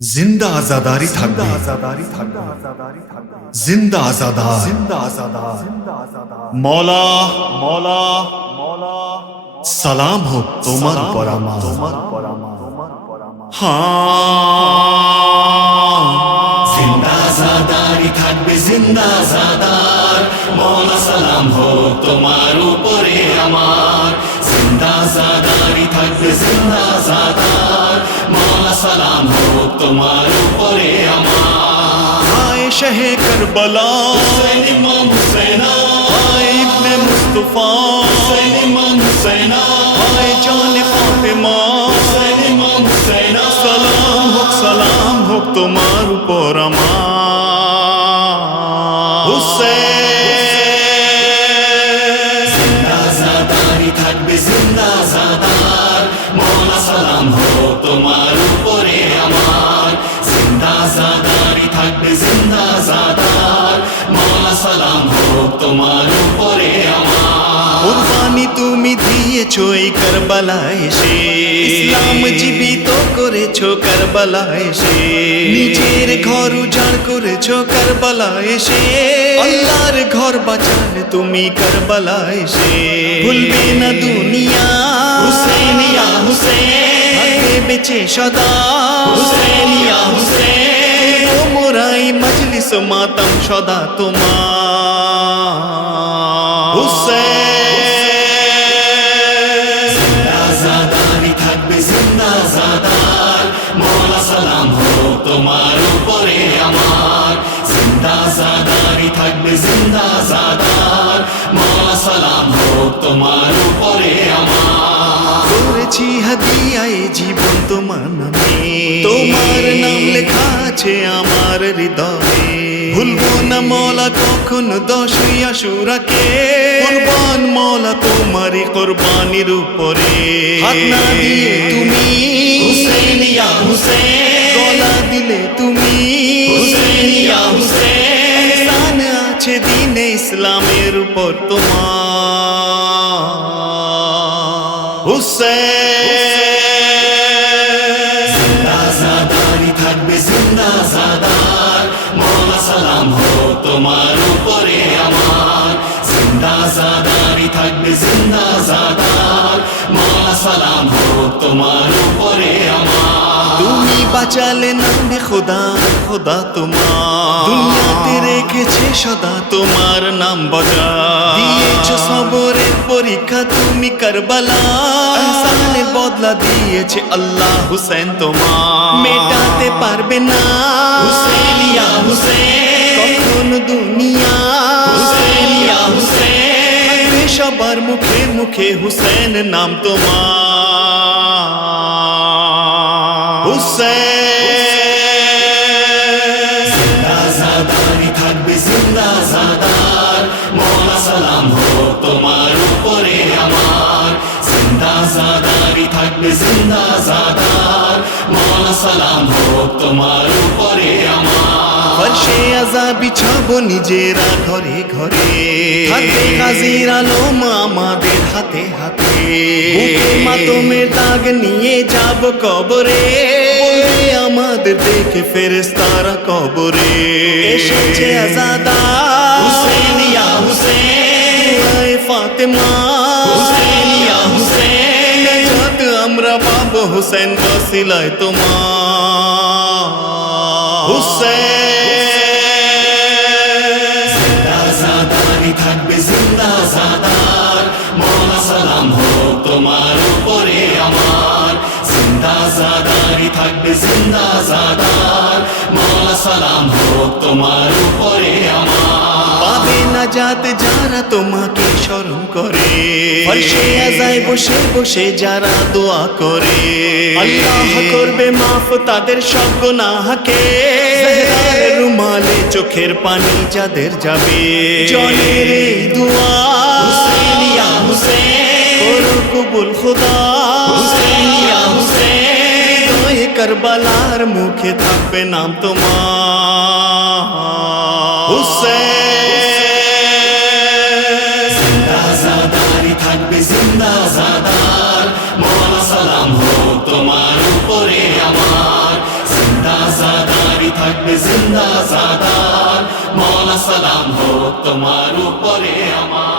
জিন্দা আজাদারি থাকবে। আজাদারি থাকবে। আজাদারি। থাকবে জিন্দা আজাদা জিন্দা আজাদা মৌলা মৌলা মৌলা সালাম হোক তোমার পরামা তোমার পরামা হ্যাঁ জিন্দা জাদারি থাকবে জিন্দা জাদার। মৌলা সালাম হোক তোমার উপরে আমার। জিন্দা জাদারি থাকবে জিন্দা জাদার। মৌলা সালাম হোক তোমার উপরে আমার। হায় শাহে করবলা। হুসেন ইমাম হুসেনা হায় ইবনে মুস্তফা। হুসেন ইমাম হুসেনা হায় জানে ফাতেমা। হুসেন ইমাম হুসেনা সালাম হোক সালাম হোক তোমার। কুরবানি তুমি দিয়েছ এই কারবালায় এসে। ইসলাম জীবিত করেছ কারবালায় এসে। নিজের ঘর উজাড় করেছ কারবালায় এসে। আল্লাহর ঘর বাঁচালে তুমি কারবালায় এসে। ভুলবে না দুনিয়া। হুসেন ইয়া হুসেন বেঁচে সদা। হুসেন ইয়া হুসেন মোরাই মজলিস মাতম সদা তোমার। তোমার উপরে আমার। করেছি হাদিয়ায় জীবন তোমার নামে। তোমার নাম লেখা আছে আমার হৃদয়ে। ভুলবো না মলা কখনো দশই আশুরাকে। কোরবান মলা তোমারই কোরবানির উপরে। হাত না দিয়ে তুমি হুসেন হুসেন। গলা দিলে তুমি হুসেন। আছে দিনে ইসলামের উপর তোমার। হুসেন জাদারি থাকবে, জিন্দা জাদার। মৌলা সালাম হোক তোমার উপরে আমার। জিন্দা জাদারি থাকবে, জিন্দা জাদার। মৌলা সালাম তোমার উপরে আমার। বাঁচালে নামে খোদা খোদা তোমার। দুনিয়াতে রেখেছে সদা তোমার নাম বজা দিয়েছ সবরের পরীক্ষা তুমি করবালা। সালের বদলা দিয়েছে আল্লাহ হুসেন তোমার। মেটাতে পারবে না। হুসেন ইয়া হুসেন। কখন দুনিয়া। হুসেন। সবার মুখে মুখে হুসেন নাম তোমার। জাদার মৌলা সালাম হোক তোমার উপরে আমার। জিন্দা জাদারি থাকবে জিন্দা জাদার। মৌলা সালাম হোক তোমার উপরে আমার। ফর্শে আজা নিজেরা ঘরে ঘরে। হাতে আমাদের হাতে হাতে। মাতমের দাগ নিয়ে যাব কবরে। আমাদের দেখে ফেরেস্তারা কবরে। এসেছে আজাদা আয় ফাতেমা হুসেন ইয়া হুসেন নাজাত আমরা পাবো হুসেন বসিলায় তোমার হুসেন জাদারি থাকবে জিন্দা জাদার মৌলা সালাম হোক তোমার উপরে আমার জিন্দা জাদারি থাকবে জিন্দা জাদার মৌলা সালাম হোক তোমার উপরে আমার যাতে যারা তোমাকে স্মরণ করে। আজায় বসে বসে যারা দোয়া করে। আল্লাহ করবে মাফ তাদের সব গুনাহকে। জেহরার রুমালে চোখের পানি যাদের যাবে। এই দোয়া। হুসেন কবুল খোদা। হুসেন কারবালার মুখে থাকবে নাম তোমার। হুসেন থাকবে জিন্দা সাদার মৌলা সালাম হোক তোমার উপরে আমার।